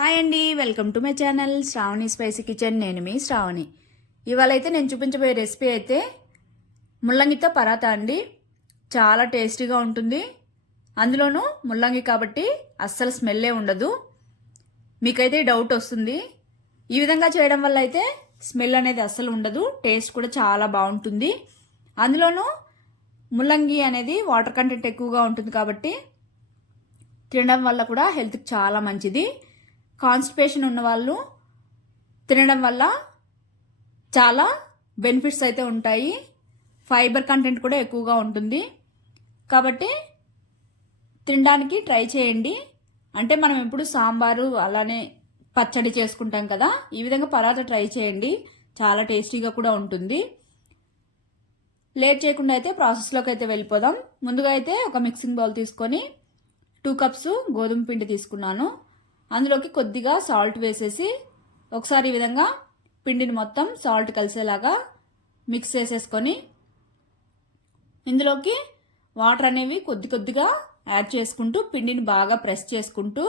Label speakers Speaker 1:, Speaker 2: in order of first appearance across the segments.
Speaker 1: Hi అండి welcome to my channel. Sravani spicy kitchen. నేను మీ శ్రావణి. ఇవాళ అయితే నేను చూపించబోయే రెసిపీ అయితే ముల్లంగితో పరాతా అండి. చాలా టేస్టీగా ఉంటుంది. అందులోనూ ముల్లంగి కాబట్టి అస్సలు స్మెల్లే ఉండదు. మీకైతే డౌట్ వస్తుంది. ఈ విధంగా చేయడం వల్ల అయితే స్మెల్ అనేది అస్సలు ఉండదు. టేస్ట్ కూడా చాలా బాగుంటుంది. అందులోనూ ముల్లంగి అనేది వాటర్ కంటెంట్ ఎక్కువగా ఉంటుంది కాబట్టి తినడం వల్ల కూడా హెల్త్కి చాలా మంచిది. కాన్స్టిపేషన్ ఉన్న వాళ్ళు తినడం వల్ల చాలా బెనిఫిట్స్ అయితే ఉంటాయి. ఫైబర్ కంటెంట్ కూడా ఎక్కువగా ఉంటుంది. కాబట్టి తినడానికి ట్రై చేయండి. అంటే మనం ఎప్పుడు సాంబారు అలానే పచ్చడి చేసుకుంటాం కదా ఈ విధంగా పరాట ట్రై చేయండి. చాలా టేస్టీగా కూడా ఉంటుంది. లేట్ చేయకుండా అయితే ప్రాసెస్లోకి అయితే వెళ్ళిపోదాం. ముందుగా అయితే ఒక మిక్సింగ్ బౌల్ తీసుకొని టూ కప్స్ గోధుమ పిండి తీసుకున్నాను. అందులోకి కొద్దిగా సాల్ట్ వేసేసి ఒకసారి ఈ విధంగా పిండిని మొత్తం సాల్ట్ కలిసేలాగా మిక్స్ చేసేసుకొని ఇందులోకి వాటర్ అనేవి కొద్ది కొద్దిగా యాడ్ చేసుకుంటూ పిండిని బాగా ప్రెస్ చేసుకుంటూ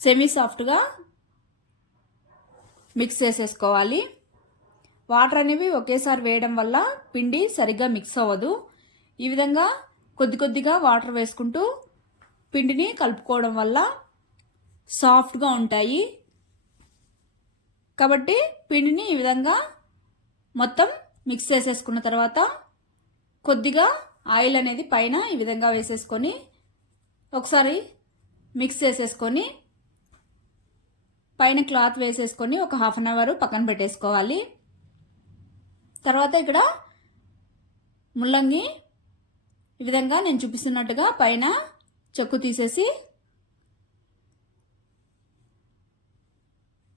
Speaker 1: సెమీ సాఫ్ట్గా మిక్స్ చేసేసుకోవాలి. వాటర్ అనేవి ఒకేసారి వేయడం వల్ల పిండి సరిగ్గా మిక్స్ అవ్వదు. ఈ విధంగా కొద్ది కొద్దిగా వాటర్ వేసుకుంటూ పిండిని కలుపుకోవడం వల్ల సాఫ్ట్గా ఉంటాయి. కాబట్టి పిండిని ఈ విధంగా మొత్తం మిక్స్ చేసేసుకున్న తర్వాత కొద్దిగా ఆయిల్ అనేది పైన ఈ విధంగా వేసేసుకొని ఒకసారి మిక్స్ చేసేసుకొని పైన క్లాత్ వేసేసుకొని ఒక హాఫ్ అన్ అవర్ పక్కన పెట్టేసుకోవాలి. తర్వాత ఇక్కడ ముల్లంగి ఈ విధంగా నేను చూపిస్తున్నట్టుగా పైన చెక్కు తీసేసి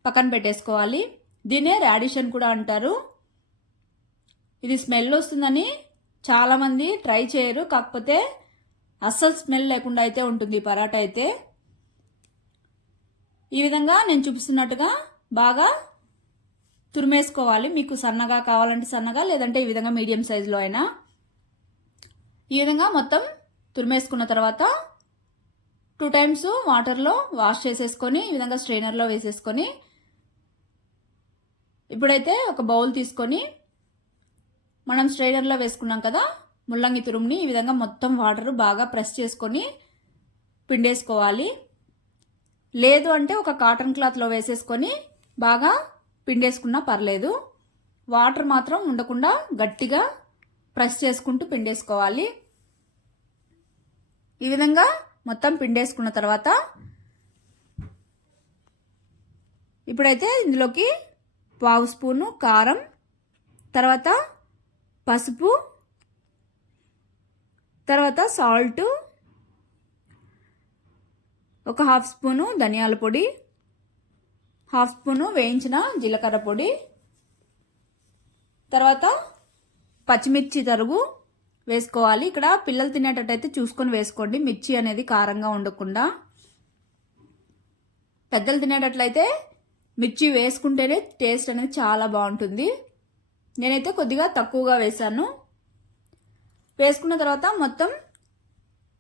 Speaker 1: పక్కన పెట్టేసుకోవాలి. దీన్నే రాడిషన్ కూడా అంటారు. ఇది స్మెల్ వస్తుందని చాలామంది ట్రై చేయరు. కాకపోతే అస్సలు స్మెల్ లేకుండా అయితే ఉంటుంది పరాటా అయితే. ఈ విధంగా నేను చూపిస్తున్నట్టుగా బాగా తురిమేసుకోవాలి. మీకు సన్నగా కావాలంటే సన్నగా లేదంటే ఈ విధంగా మీడియం సైజులో అయినా. ఈ విధంగా మొత్తం తురిమేసుకున్న తర్వాత టూ టైమ్స్ వాటర్లో వాష్ చేసేసుకొని ఈ విధంగా స్ట్రైనర్లో వేసేసుకొని ఇప్పుడైతే ఒక బౌల్ తీసుకొని మనం స్ట్రైనర్లో వేసుకున్నాం కదా ముల్లంగి తురుముని ఈ విధంగా మొత్తం వాటర్ బాగా ప్రెస్ చేసుకొని పిండేసుకోవాలి. లేదు అంటే ఒక కాటన్ క్లాత్లో వేసేసుకొని బాగా పిండేసుకున్నా పర్లేదు. వాటర్ మాత్రం ఉండకుండా గట్టిగా ప్రెస్ చేసుకుంటూ పిండేసుకోవాలి. ఈ విధంగా మొత్తం పిండేసుకున్న తర్వాత ఇప్పుడైతే ఇందులోకి పావు స్పూను కారం తర్వాత పసుపు తర్వాత సాల్ట్ ఒక హాఫ్ స్పూను ధనియాల పొడి హాఫ్ స్పూను వేయించిన జీలకర్ర పొడి తర్వాత పచ్చిమిర్చి తరుగు వేసుకోవాలి. ఇక్కడ పిల్లలు తినేటట్టయితే చూసుకొని వేసుకోండి. మిర్చి అనేది కారంగా ఉండకుండా. పెద్దలు తినేటట్లయితే మిర్చి వేసుకుంటేనే టేస్ట్ అనేది చాలా బాగుంటుంది. నేనైతే కొద్దిగా తక్కువగా వేశాను. వేసుకున్న తర్వాత మొత్తం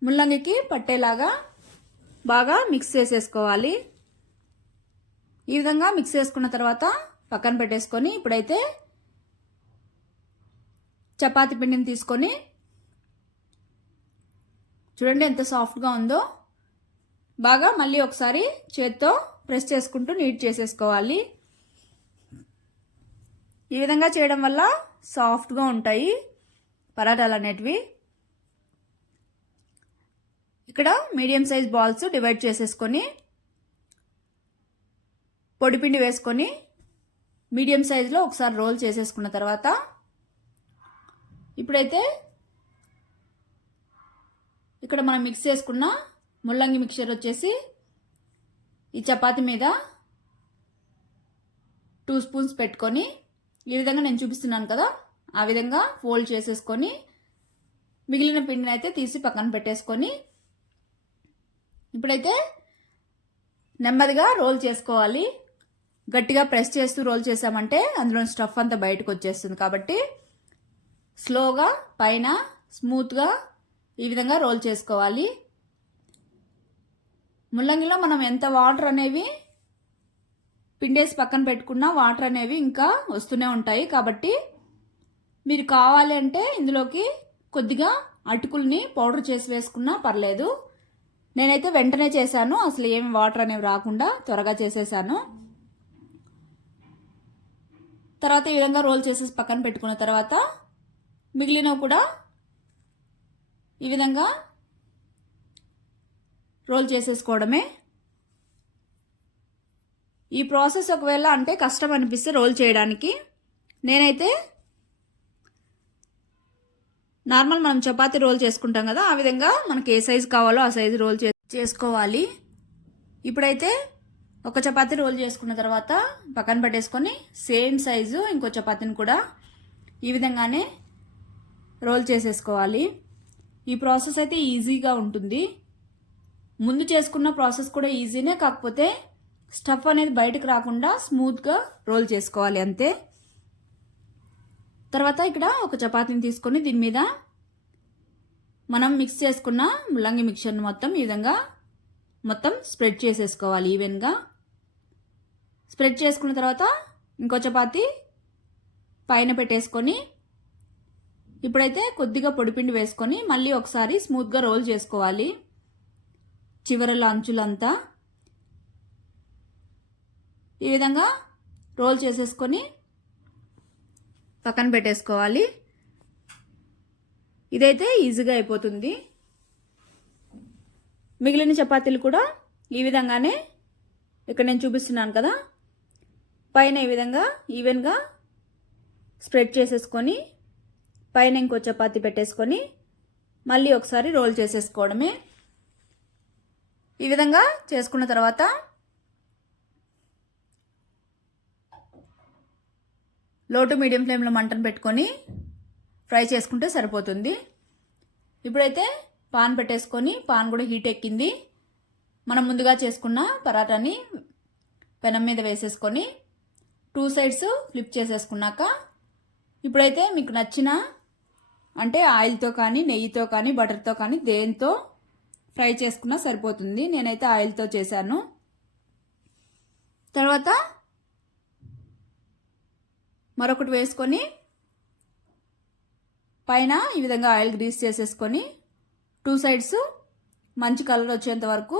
Speaker 1: ముల్లంగికి పట్టేలాగా బాగా మిక్స్ చేసేసుకోవాలి. ఈ విధంగా మిక్స్ చేసుకున్న తర్వాత పక్కన పెట్టేసుకొని ఇప్పుడైతే చపాతి పిండిని తీసుకొని చూడండి ఎంత సాఫ్ట్గా ఉందో. బాగా మళ్ళీ ఒకసారి చేత్తో ప్రెస్ చేసుకుంటూ నీట్ చేసేసుకోవాలి. ఈ విధంగా చేయడం వల్ల సాఫ్ట్గా ఉంటాయి పరాటాలు అనేటివి. ఇక్కడ మీడియం సైజ్ బాల్స్ డివైడ్ చేసేసుకొని పొడిపిండి వేసుకొని మీడియం సైజులో ఒకసారి రోల్ చేసేసుకున్న తర్వాత ఇప్పుడైతే ఇక్కడ మనం మిక్స్ చేసుకున్న ముల్లంగి మిక్చర్ వచ్చేసి ఈ చపాతి మీద టూ స్పూన్స్ పెట్టుకొని ఈ విధంగా నేను చూపిస్తున్నాను కదా ఆ విధంగా ఫోల్డ్ చేసేసుకొని మిగిలిన పిండిని అయితే తీసి పక్కన పెట్టేసుకొని ఇప్పుడైతే నెమ్మదిగా రోల్ చేసుకోవాలి. గట్టిగా ప్రెస్ చేస్తూ రోల్ చేసామంటే అందులో స్టఫ్ అంతా బయటకు వచ్చేస్తుంది కాబట్టి స్లోగా పైన స్మూత్గా ఈ విధంగా రోల్ చేసుకోవాలి. ముల్లంగిలో మనం ఎంత వాటర్ అనేవి పిండేసి పక్కన పెట్టుకున్న వాటర్ అనేవి ఇంకా వస్తూనే ఉంటాయి. కాబట్టి మీరు కావాలి అంటే ఇందులోకి కొద్దిగా అటుకుల్ని పౌడర్ చేసి వేసుకున్నా పర్లేదు. నేనైతే వెంటనే చేశాను. అసలు ఏమి వాటర్ అనేవి రాకుండా త్వరగా చేసేసాను. తర్వాత ఈ విధంగా రోల్ చేసేసి పక్కన పెట్టుకున్న తర్వాత మిగిలినవి కూడా ఈ విధంగా రోల్ చేసేసుకోవడమే. ఈ ప్రాసెస్ ఒకవేళ అంటే కష్టం అనిపిస్తే రోల్ చేయడానికి. నేనైతే నార్మల్ మనం చపాతీ రోల్ చేసుకుంటాం కదా ఆ విధంగా మనకి ఏ సైజు కావాలో ఆ సైజు రోల్ చే చేసుకోవాలి. ఇప్పుడైతే ఒక చపాతీ రోల్ చేసుకున్న తర్వాత పక్కన పెట్టేసుకొని సేమ్ సైజు ఇంకో చపాతీని కూడా ఈ విధంగానే రోల్ చేసేసుకోవాలి. ఈ ప్రాసెస్ అయితే ఈజీగా ఉంటుంది. ముందు చేసుకున్న ప్రాసెస్ కూడా ఈజీనే కాకపోతే స్టఫ్ అనేది బయటకు రాకుండా స్మూత్గా రోల్ చేసుకోవాలి అంతే. తర్వాత ఇక్కడ ఒక చపాతీని తీసుకొని దీని మీద మనం మిక్స్ చేసుకున్న ముల్లంగి మిక్చర్ని మొత్తం ఈ విధంగా మొత్తం స్ప్రెడ్ చేసేసుకోవాలి ఈవెన్గా స్ప్రెడ్ చేసుకున్న తర్వాత ఇంకో చపాతి పైన పెట్టేసుకొని ఇప్పుడైతే కొద్దిగా పొడిపిండి వేసుకొని మళ్ళీ ఒకసారి స్మూత్గా రోల్ చేసుకోవాలి. చివరల అంచులంతా ఈ విధంగా రోల్ చేసేసుకొని పక్కన పెట్టేసుకోవాలి. ఇదైతే ఈజీగా అయిపోతుంది. మిగిలిన చపాతీలు కూడా ఈ విధంగానే ఇక్కడ నేను చూపిస్తున్నాను కదా. పైన ఈ విధంగా ఈవెన్గా స్ప్రెడ్ చేసేసుకొని పైన ఇంకో చపాతీ పెట్టేసుకొని మళ్ళీ ఒకసారి రోల్ చేసేసుకోవడమే. ఈ విధంగా చేసుకున్న తర్వాత లో టు మీడియం ఫ్లేమ్లో మంటను పెట్టుకొని ఫ్రై చేసుకుంటే సరిపోతుంది. ఇప్పుడైతే పాన్ పెట్టేసుకొని పాన్ కూడా హీట్ ఎక్కింది. మనం ముందుగా చేసుకున్న పరాటాని పెనం మీద వేసేసుకొని టూ సైడ్స్ ఫ్లిప్ చేసేసుకున్నాక ఇప్పుడైతే మీకు నచ్చిన అంటే ఆయిల్తో కానీ నెయ్యితో కానీ బటర్తో కానీ దేంతో ఫ్రై చేసుకున్నా సరిపోతుంది. నేనైతే ఆయిల్తో చేశాను. తర్వాత మరొకటి వేసుకొని పైన ఈ విధంగా ఆయిల్ గ్రీస్ చేసేసుకొని టూ సైడ్స్ మంచి కలర్ వచ్చేంత వరకు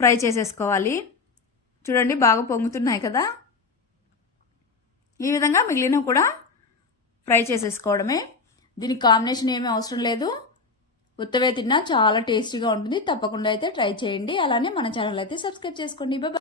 Speaker 1: ఫ్రై చేసేసుకోవాలి. చూడండి బాగా పొంగుతున్నాయి కదా. ఈ విధంగా మిగిలినవి కూడా ఫ్రై చేసేసుకోవడమే. దీనికి కాంబినేషన్ ఏమీ అవసరం లేదు. ఉత్తవే తిన్నా చాలా టేస్టీగా ఉంటుంది. తప్పకుండా అయితే ట్రై చేయండి. అలానే మన ఛానల్ అయితే సబ్స్క్రైబ్ చేసుకోండి.